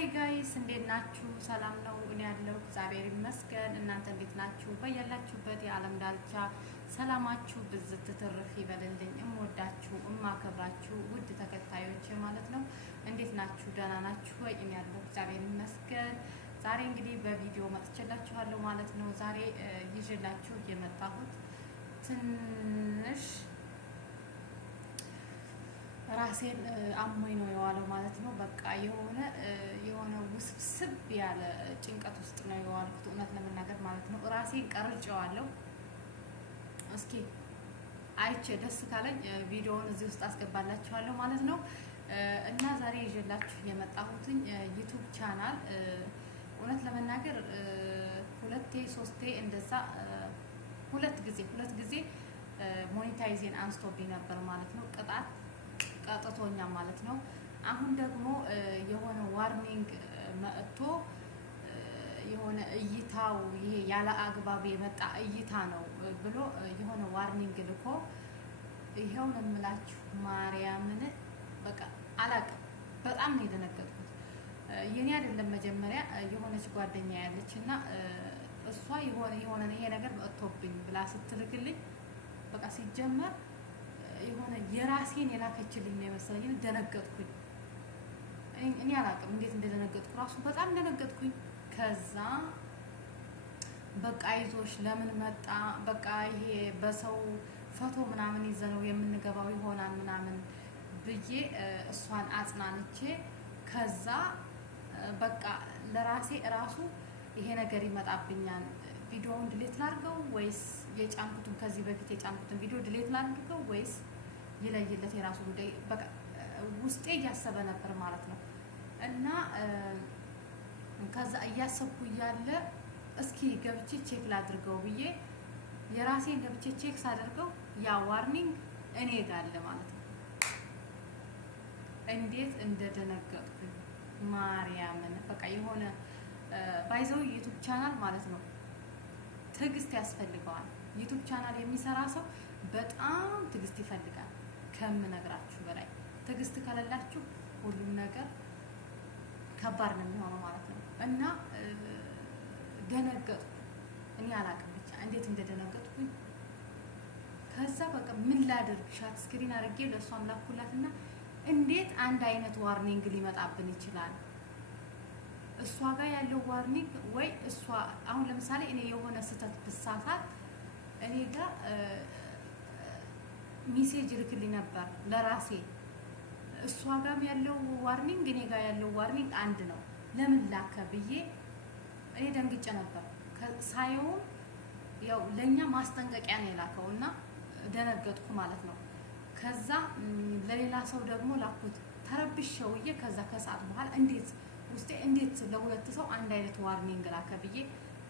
ሃይ ጋይስ እንዴት ናችሁ? ሰላም ነው? እኔ ያለው እግዚአብሔር ይመስገን። እናንተ እንዴት ናችሁ? በያላችሁበት የዓለም ዳርቻ ሰላማችሁ ብዝት ትርፍ ይበልልኝ። እምወዳችሁ እማከብራችሁ ውድ ተከታዮች ማለት ነው። እንዴት ናችሁ? ደህና ናችሁ ወይ? እኔ ያለው እግዚአብሔር ይመስገን። ዛሬ እንግዲህ በቪዲዮ መጥቼላችኋለሁ ማለት ነው። ዛሬ ይዤላችሁ የመጣሁት ትንሽ ራሴን አሞኝ ነው የዋለው ማለት ነው። በቃ የሆነ ውስብስብ ያለ ጭንቀት ውስጥ ነው የዋልኩት እውነት ለመናገር ማለት ነው። ራሴን ቀርጬዋለሁ። እስኪ አይቼ ደስ ካለኝ ቪዲዮውን እዚህ ውስጥ አስገባላችኋለሁ ማለት ነው። እና ዛሬ ይዤላችሁ የመጣሁትኝ ዩቲዩብ ቻናል እውነት ለመናገር ሁለቴ ሶስቴ እንደዛ ሁለት ጊዜ ሞኔታይዜን አንስቶብኝ ነበር ማለት ነው። ቅጣት ቀጥቶኛ ማለት ነው። አሁን ደግሞ የሆነ ዋርኒንግ መጥቶ የሆነ እይታው ይሄ ያለ አግባብ የመጣ እይታ ነው ብሎ የሆነ ዋርኒንግ ልኮ ይሄው ነው የምላችሁ። ማርያምን በቃ አላውቅም። በጣም ነው የደነገጥኩት። የኔ አይደለም መጀመሪያ የሆነች ጓደኛ ያለች እና እሷ የሆነ ይሄ ነገር መጥቶብኝ ብላ ስትልክልኝ በቃ ሲጀመር የሆነ የራሴን የላከችልኝ ነው የመሰለኝ። ደነገጥኩኝ። እኔ አላውቅም እንዴት እንደደነገጥኩ ራሱ በጣም ደነገጥኩኝ። ከዛ በቃ አይዞሽ ለምን መጣ በቃ ይሄ በሰው ፎቶ ምናምን ይዘነው የምንገባው ይሆናል ምናምን ብዬ እሷን አጽናንቼ ከዛ በቃ ለራሴ ራሱ ይሄ ነገር ይመጣብኛል፣ ቪዲዮውን ድሌት ላድርገው ወይስ የጫንኩትን ከዚህ በፊት የጫንኩትን ቪዲዮ ድሌት ላድርገው ወይስ ይለይለት የራሱ ጉዳይ በቃ ውስጤ እያሰበ ነበር ማለት ነው። እና ከዛ እያሰብኩ እያለ እስኪ ገብቼ ቼክ ላድርገው ብዬ የራሴን ገብቼ ቼክ ሳደርገው ያ ዋርኒንግ እኔ ጋር አለ ማለት ነው። እንዴት እንደደነገጥኩ ማርያምን በቃ የሆነ ባይዘው ዩቲዩብ ቻናል ማለት ነው ትዕግስት ያስፈልገዋል። ዩቲዩብ ቻናል የሚሰራ ሰው በጣም ትዕግስት ይፈልጋል ከምነግራችሁ በላይ። ትዕግስት ከሌላችሁ ሁሉም ነገር ከባድ ነው የሚሆነው ማለት ነው። እና ደነገጥኩ። እኔ አላውቅም ብቻ እንዴት እንደደነገጥኩኝ። ከዛ በቃ ምን ላድርግ ሻት ስክሪን አድርጌ ለእሷም ላኩላትና እንዴት አንድ አይነት ዋርኒንግ ሊመጣብን ይችላል? እሷ ጋር ያለው ዋርኒንግ ወይ እሷ አሁን ለምሳሌ እኔ የሆነ ስህተት ብሳሳት እኔ ጋር ሜሴጅ ልክልኝ ነበር ለራሴ። እሷ ጋርም ያለው ዋርኒንግ እኔ ጋር ያለው ዋርኒንግ አንድ ነው። ለምን ላከ ብዬ እኔ ደንግጬ ነበር። ሳየው ያው ለኛ ማስጠንቀቂያ ነው የላከው እና ደነገጥኩ ማለት ነው። ከዛ ለሌላ ሰው ደግሞ ላኩት ተረብሼውዬ። ከዛ ከሰዓት በኋላ እንዴት ለሁለት ሰው አንድ አይነት ዋርኒንግ ላከ ብዬ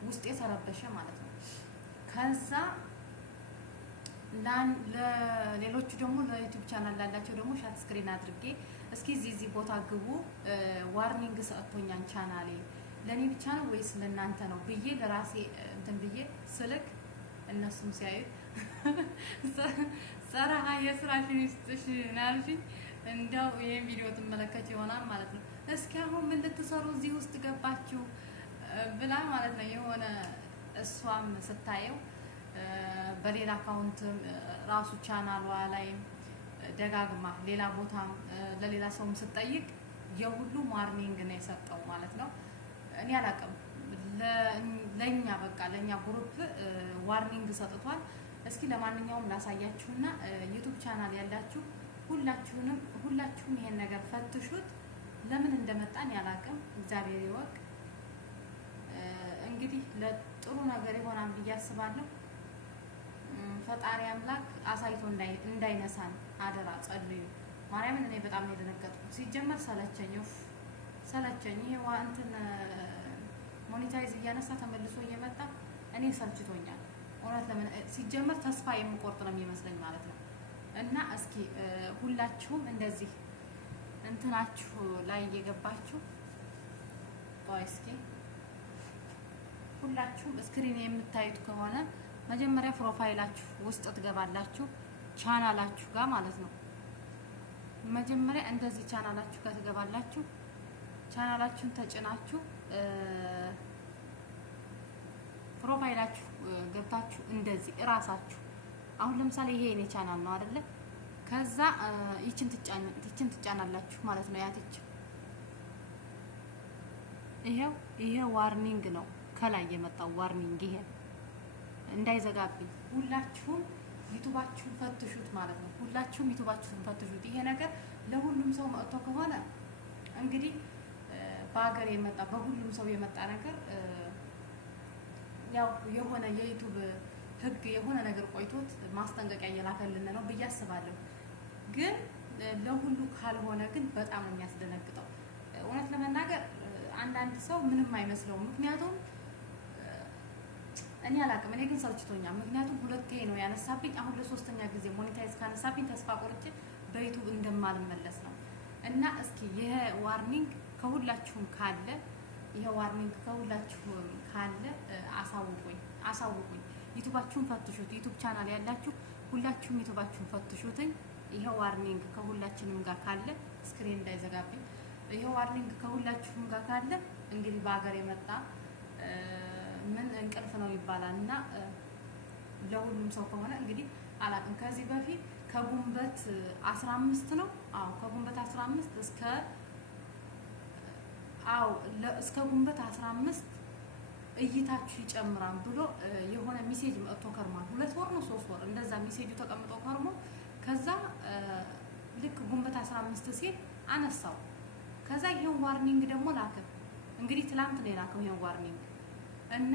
ውስጤ ተረበሸ ማለት ነው። ከዛ ለሌሎቹ ደግሞ ለዩቲዩብ ቻናል ላላቸው ደግሞ ሻት ስክሪን አድርጌ እስኪ እዚህ ቦታ ግቡ ዋርኒንግ ሰጥቶኛል ቻናሌ ለኔ ብቻ ነው ወይስ ለእናንተ ነው ብዬ ለራሴ እንትን ብዬ ስልክ እነሱም ሲያዩ ሰራሃ የስራሽን ይስጥሽ ናልሽኝ እንደው ይሄን ቪዲዮ ትመለከች ይሆናል ማለት ነው። እስኪ አሁን ምን ልትሰሩ እዚህ ውስጥ ገባችሁ ብላ ማለት ነው። የሆነ እሷም ስታየው በሌላ አካውንት ራሱ ቻናሏ ላይ ደጋግማ ሌላ ቦታም ለሌላ ሰውም ስትጠይቅ የሁሉም ዋርኒንግ ነው የሰጠው ማለት ነው። እኔ አላውቅም ለኛ በቃ ለኛ ግሩፕ ዋርኒንግ ሰጥቷል። እስኪ ለማንኛውም ላሳያችሁና ዩቲዩብ ቻናል ያላችሁ ሁላችሁም ይሄን ነገር ፈትሹት። ለምን እንደመጣን ያላቅም እግዚአብሔር ይወቅ። እንግዲህ ለጥሩ ነገር ይሆናል ብዬ አስባለሁ። ፈጣሪ አምላክ አሳይቶ እንዳይነሳን አደራ ጸልዩ። ማርያምን እኔ በጣም ነው የደነገጥኩት። ሲጀመር ሰለቸኝ ይሄ እንትን ሞኔታይዝ እያነሳ ተመልሶ እየመጣ እኔ ሰልችቶኛል እውነት ለምን ሲጀመር ተስፋ የምቆርጥ ነው የሚመስለኝ ማለት ነው። እና እስኪ ሁላችሁም እንደዚህ እንትናችሁ ላይ እየገባችሁ እስኪ ሁላችሁም ስክሪን የምታዩት ከሆነ መጀመሪያ ፕሮፋይላችሁ ውስጥ ትገባላችሁ ቻናላችሁ ጋር ማለት ነው። መጀመሪያ እንደዚህ ቻናላችሁ ጋር ትገባላችሁ። ቻናላችሁን ተጭናችሁ ፕሮፋይላችሁ ገብታችሁ እንደዚህ እራሳችሁ አሁን ለምሳሌ ይሄ የኔ ቻናል ነው አይደለ? ከዛ ይችን ትጫናላችሁ ማለት ነው። ያትች ይሄ ዋርኒንግ ነው ከላይ የመጣው ዋርኒንግ። ይሄ እንዳይዘጋብኝ ሁላችሁም ዩቲዩባችሁን ፈትሹት ማለት ነው። ሁላችሁም ዩቲዩባችሁን ፈትሹት። ይሄ ነገር ለሁሉም ሰው መጥቶ ከሆነ እንግዲህ በሀገር የመጣ በሁሉም ሰው የመጣ ነገር ያው የሆነ የዩቲዩብ ህግ የሆነ ነገር ቆይቶት ማስጠንቀቂያ እየላከልን ነው ብዬ አስባለሁ። ግን ለሁሉ ካልሆነ ግን በጣም ነው የሚያስደነግጠው። እውነት ለመናገር አንዳንድ ሰው ምንም አይመስለውም። ምክንያቱም እኔ አላውቅም፣ እኔ ግን ሰልችቶኛል። ምክንያቱም ሁለቴ ነው ያነሳብኝ። አሁን ለሶስተኛ ጊዜ ሞኔታይዝ ካነሳብኝ ተስፋ ቆርጬ በዩቲዩብ እንደማልመለስ ነው። እና እስኪ ይሄ ዋርኒንግ ከሁላችሁም ካለ አሳውቁኝ። ዩቲዩባችሁን ፈትሹት። ዩቲዩብ ቻናል ያላችሁ ሁላችሁም ዩቲዩባችሁን ፈትሹትኝ። ይሄ ዋርኒንግ ከሁላችንም ጋር ካለ ስክሪን እንዳይዘጋብኝ። ይሄ ዋርኒንግ ከሁላችሁም ጋር ካለ እንግዲህ በሀገር የመጣ ምን እንቅልፍ ነው ይባላል። እና ለሁሉም ሰው ከሆነ እንግዲህ አላውቅም። ከዚህ በፊት ከጉንበት 15 ነው ከጉንበት 15 እስከ ጉንበት 15 እይታችሁ ይጨምራል ብሎ የሆነ ሜሴጅ መጥቶ ከርሟል። 2 ወር ነው 3 ወር እንደዛ ሜሴጁ ተቀምጦ ከርሞ ከዛ ልክ ጉንበት 15 ሲል አነሳው። ከዛ ይሄን ዋርኒንግ ደግሞ ላከ። እንግዲህ ትላንት ነው የላከው ይሄን ዋርኒንግ እና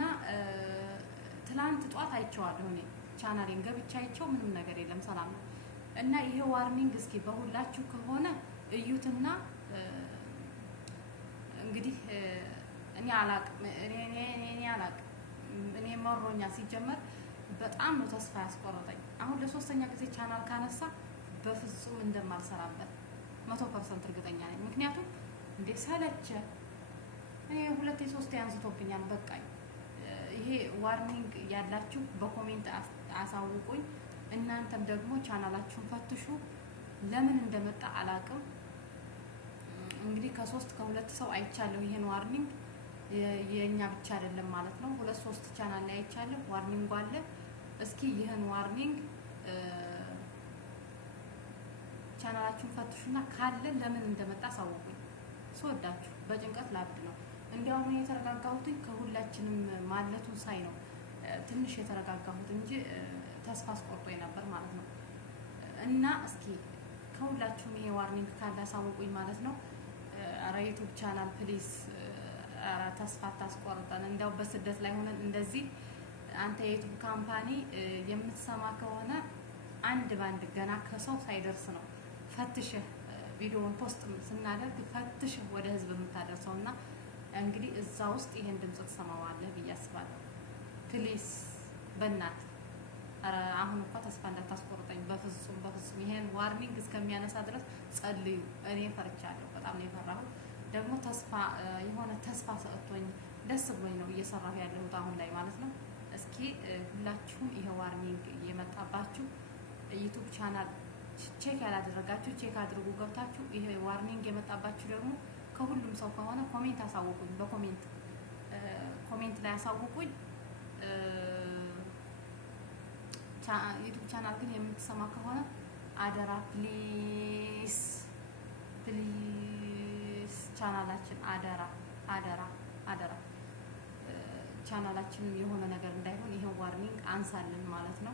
ትላንት ጧት አይቼዋለሁ። እኔ ቻናሌን ገብቼ አይቼው ምንም ነገር የለም ሰላም ነው። እና ይሄ ዋርኒንግ እስኪ በሁላችሁ ከሆነ እዩትና እንግዲህ እኔ አላቅም እኔ መሮኛ ሲጀመር በጣም ነው ተስፋ ያስቆረጠኝ። አሁን ለሶስተኛ ጊዜ ቻናል ካነሳ በፍጹም እንደማልሰራበት 100% እርግጠኛ ነኝ። ምክንያቱም እንዴ ሰለቸ። እኔ 2 3 አንስቶብኛል በቃኝ። ይሄ ዋርኒንግ ያላችሁ በኮሜንት አሳውቁኝ። እናንተም ደግሞ ቻናላችሁን ፈትሹ። ለምን እንደመጣ አላቅም። እንግዲህ ከ3 ከ2 ሰው አይቻለሁ ይሄን ዋርኒንግ። የኛ ብቻ አይደለም ማለት ነው። 2 3 ቻናል ላይ አይቻለሁ ዋርኒንግ አለ። እስኪ ይሄን ዋርኒንግ ቻናላችሁን ፈትሹና ካለ ለምን እንደመጣ አሳውቁኝ። ስወዳችሁ በጭንቀት ላብድ ነው። እንዲያውም የተረጋጋሁት ከሁላችንም ማለቱን ሳይ ነው ትንሽ የተረጋጋሁት እንጂ ተስፋ አስቆርጦኝ ነበር ማለት ነው። እና እስኪ ከሁላችሁም ይሄ ዋርኒንግ ካለ አሳውቁኝ ማለት ነው። ኧረ ዩቲዩብ ቻናል ፕሊዝ ተስፋ አታስቆርጠን። እንዲያው በስደት ላይ ሆነን እንደዚህ አንተ የዩቲዩብ ካምፓኒ የምትሰማ ከሆነ አንድ ባንድ ገና ከሰው ሳይደርስ ነው ፈትሽህ ቪዲዮውን ፖስት ስናደርግ ፈትሽህ ወደ ህዝብ የምታደርሰው እና እንግዲህ እዛ ውስጥ ይሄን ድምጽ ትሰማዋለህ ብዬ አስባለሁ። ፕሊዝ በእናት አሁን እንኳን ተስፋ እንዳታስቆርጠኝ በፍጹም። ይሄን ዋርኒንግ እስከሚያነሳ ድረስ ጸልዩ። እኔ ፈርቻለሁ፣ በጣም ነው የፈራሁት። ደግሞ የሆነ ተስፋ ሰጥቶኝ ደስ ብሎኝ ነው እየሰራሁ ያለሁት አሁን ላይ ማለት ነው። እስኪ ሁላችሁም ይሄ ዋርኒንግ የመጣባችሁ ዩቲዩብ ቻናል ቼክ ያላደረጋችሁ ቼክ አድርጉ ገብታችሁ። ይሄ ዋርኒንግ የመጣባችሁ ደግሞ ከሁሉም ሰው ከሆነ ኮሜንት አሳውቁኝ። ኮሜንት ላይ አሳውቁኝ። ዩቲዩብ ቻናል ግን የምትሰማ ከሆነ አደራ ፕሊስ ቻናላችን አደራ ቻናላችን የሆነ ነገር እንዳይሆን ይሄን ዋርኒንግ አንሳልን ማለት ነው።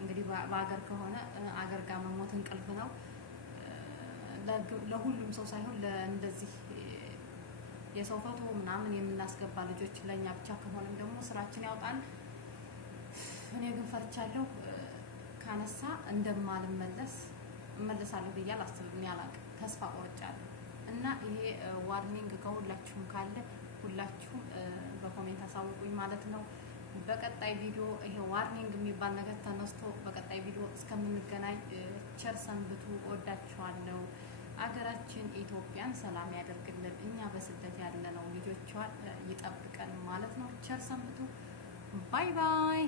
እንግዲህ በአገር ከሆነ አገር ጋር መሞት እንቅልፍ ነው። ለሁሉም ሰው ሳይሆን ለእንደዚህ የሰው ፎቶ ምናምን የምናስገባ ልጆች ለኛ ብቻ ከሆነም ደግሞ ስራችን ያውጣን። እኔ ግን ፈርቻለሁ። ካነሳ እመለሳለሁ ብዬ አላስብም። ያላቅም ተስፋ ቆርጫለሁ። እና ይሄ ዋርኒንግ ከሁላችሁም ካለ ሁላችሁም በኮሜንት አሳውቁኝ ማለት ነው። በቀጣይ ቪዲዮ ይሄ ዋርኒንግ የሚባል ነገር ተነስቶ በቀጣይ ቪዲዮ እስከምንገናኝ ቸር ሰንብቱ። ወዳችኋለሁ። አገራችን ኢትዮጵያን ሰላም ያደርግልን። እኛ በስደት ያለነው ልጆቿን ይጠብቀን ማለት ነው። ቸር ሰንብቱ። ባይ ባይ።